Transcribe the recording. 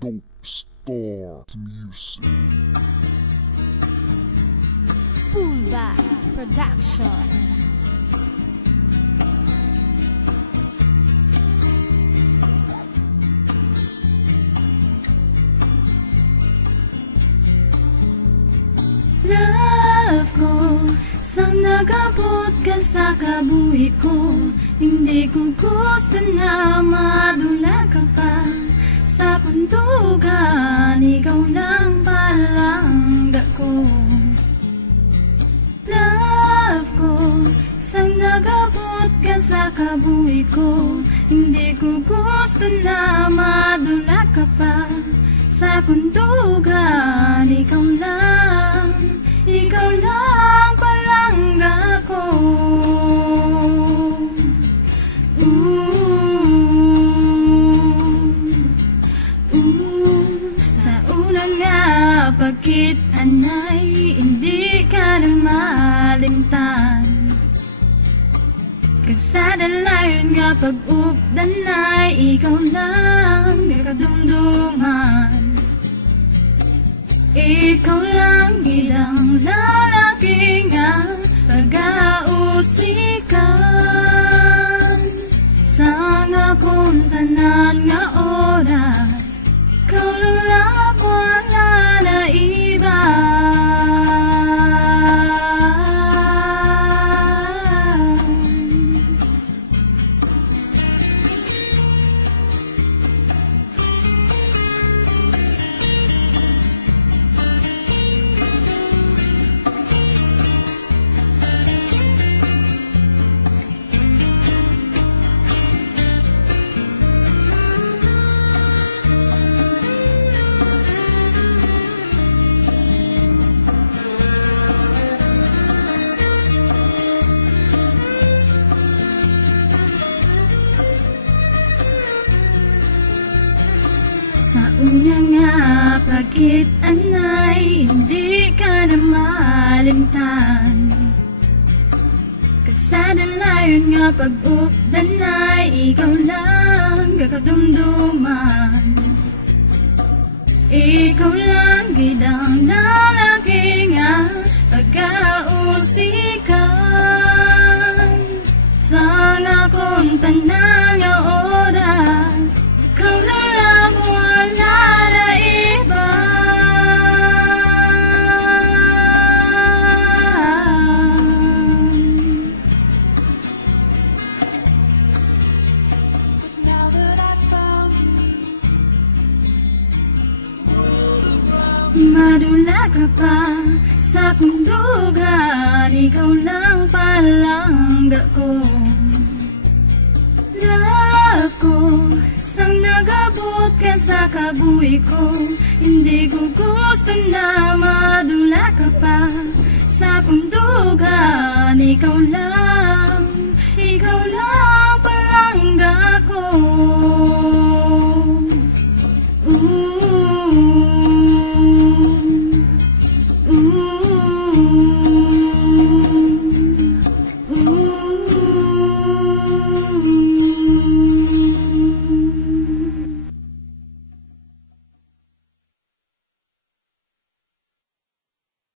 Dope Star Music. Pullback Production. Love ko, sang nagabot ka sa kabuhi ko. Hindi ko gusto na madula ka pa sa puntugan. Ikaw lang palangga ko. Love ko, sang nagabot ka sa kabuhi ko. Hindi ko gusto na madula ka pa sa puntugan. Ikaw lang palangga ko. Sa una nga pagkitaan ay hindi ka na malimtan. Kagsada layon nga pag-updan ay ikaw lang nakadumduman. Ikaw lang gidang lalaki nga pag-ausikan. Sang akong tanan nga oras, ikaw lang wala na iba. Sa una nga pagkitaan ay hindi ka na malimtan. Kagsada layon nga pag-updan ay ikaw lang kakadumduman. Ikaw lang gidang lalaki nga pag-ausikan. Sang akong tanan nga oras, ikaw lang wala na iba. Madula ka pa sa kundugan, ikaw lang palangga ko. Love ko, sang nagabot ka sa kabuhi ko. Hindi ko gusto na madula ka pa sa kundugan, ikaw lang